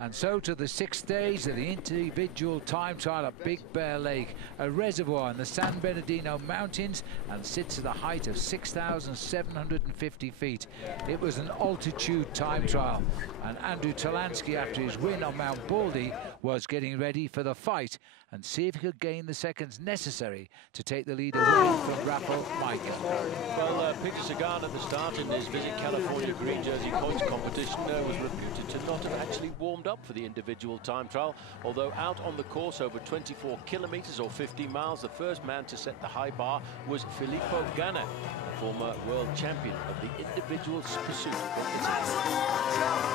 And so to the 6th stage of the individual time trial at Big Bear Lake, a reservoir in the San Bernardino Mountains, and sits at a height of 6,750 feet. It was an altitude time trial, and Andrew Talansky, after his win on Mount Baldy, was getting ready for the fight and see if he could gain the seconds necessary to take the lead away from Rafael Micah. Well, Peter Sagan at the start in his Visit California Green Jersey points competition was reputed to not have actually warmed up for the individual time trial, although out on the course over 24 kilometers or 15 miles, the first man to set the high bar was Filippo Ganna, former world champion of the individual pursuit from Italy.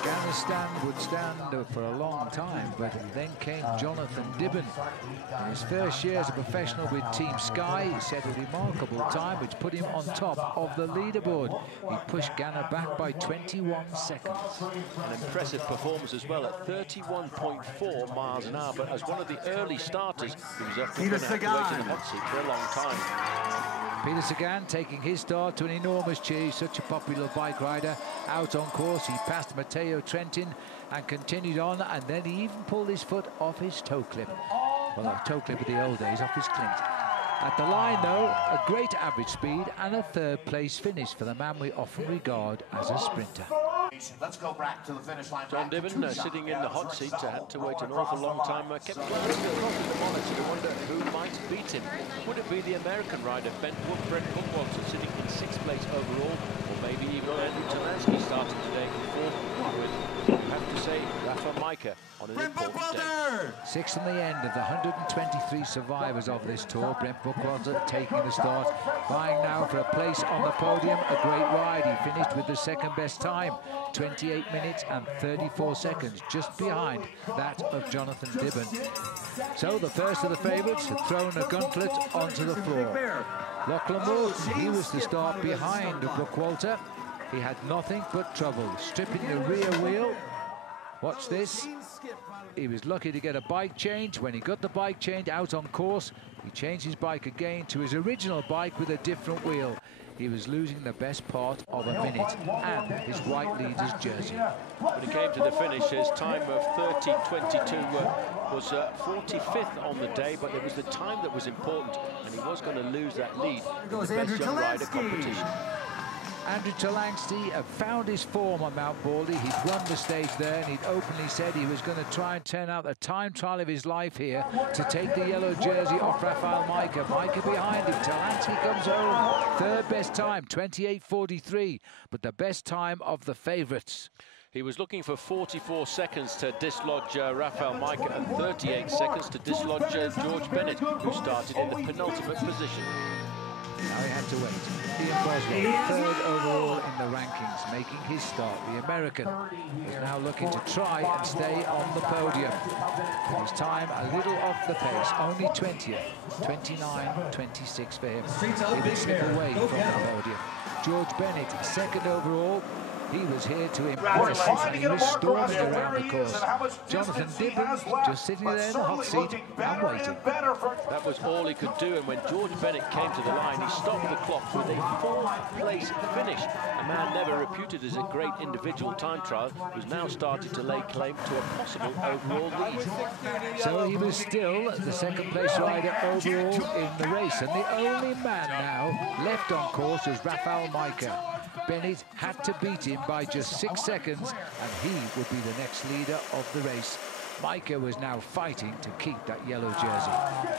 Ganna would stand for a long time, but then came Jonathan Dibben. In his first year as a professional with Team Sky, he set a remarkable time which put him on top of the leaderboard. He pushed Ganna back by 21 seconds. An impressive performance as well at 31.4 miles an hour, but as one of the early starters, he was up and wait in the hot seat for a long time. Peter Sagan taking his start to an enormous cheer. He's such a popular bike rider. Out on course, he passed Matteo Trentin and continued on, and then he even pulled his foot off his toe clip. Well, a toe clip of the old days, off his clint. At the line, though, a great average speed and a third-place finish for the man we often regard as a sprinter. Let's go back to the finish line. John Dibben, sitting in the hot seat, had to wait an awful long time, kept glancing across at the monitor to wonder who might beat him. Would it be the American rider, Brent Bookwalter, sitting in 6th place overall, or maybe even Andrew Talansky starting today in 4th, with, I have to say, Rafael Micah on an important day. 6th in the end of the 123 survivors of this tour. Brent Bookwalter taking the start, vying now for a place on the podium. A great ride. He finished with the second best time, 28 minutes and 34 seconds, just behind that of Jonathan Dibben. So the first of the favourites had thrown a gauntlet onto the floor. Lachlan Wood, he was to start behind Bookwalter. He had nothing but trouble stripping the rear wheel. Watch this. He was lucky to get a bike change. When he got the bike change out on course, he changed his bike again to his original bike with a different wheel. He was losing the best part of a minute and his white leader's jersey. When he came to the finish, his time of 30.22 was 45th on the day, but it was the time that was important, and he was going to lose that lead in the Best Young Rider competition. Andrew Talansky had found his form on Mount Baldy. He'd won the stage there, and he'd openly said he was going to try and turn out the time trial of his life here to take the yellow jersey off Rafael Micah. Micah behind him. Talansky comes home. Third best time, 28.43, but the best time of the favourites. He was looking for 44 seconds to dislodge Rafael Micah and 38 seconds to dislodge George Bennett, who started in the penultimate position. Now he had to wait. Ian Boswell, third overall in the rankings, making his start. The American is now looking to try and stay on the podium. His time a little off the pace, only 20th, 29.26 for him. He will slip away from the podium. George Bennett, second overall. He was here to impress, and he was storming around the course. Jonathan Dibben just sitting there in the hot seat and waiting. That was all he could do, and when George Bennett came to the line, he stopped the clock with a 4th place finish. A man never reputed as a great individual time trial, who's now started to lay claim to a possible overall lead. So he was still the second place rider overall in the race, and the only man now left on course was Rafael Micah. Bennett had to beat him by just 6 seconds, and he would be the next leader of the race. Micah was now fighting to keep that yellow jersey.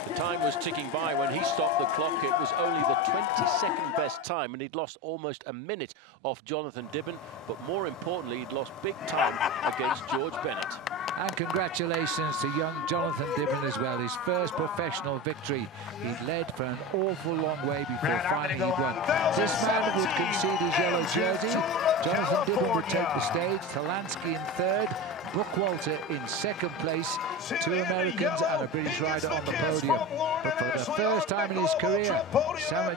The time was ticking by. When he stopped the clock, it was only the 22nd best time, and he'd lost almost a minute off Jonathan Dibben, but more importantly, he'd lost big time against George Bennett. And congratulations to young Jonathan Dibben as well, his first professional victory. He'd led for an awful long way before finally he won. This man would concede his yellow jersey. Jonathan Dibben would take the stage, Talansky in third, Bookwalter in second place, 2 Americans and a British rider on the podium. But for the first time in his career,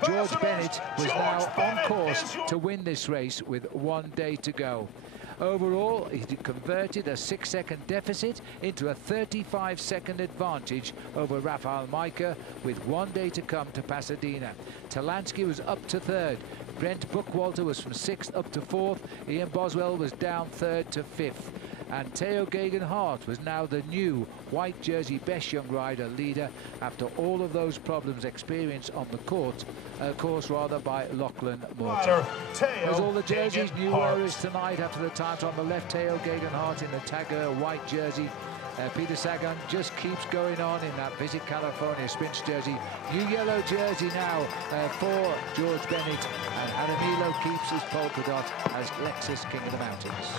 George Bennett was now on course to win this race with 1 day to go. Overall, he converted a 6-second deficit into a 35-second advantage over Rafael Micah with 1 day to come to Pasadena. Talansky was up to third. Brent Bookwalter was from 6th up to 4th. Ian Boswell was down 3rd to 5th. And Teo Geoghegan-Hart was now the new white jersey best young rider leader after all of those problems experienced on the course by Lachlan Morton. There's all the jerseys, new wearers tonight after the times on the left, Teo Geoghegan-Hart in the Tagger white jersey. Peter Sagan just keeps going on in that Visit California Sprints jersey. New yellow jersey now for George Bennett, and Aramilo keeps his polka dot as Lexus King of the Mountains.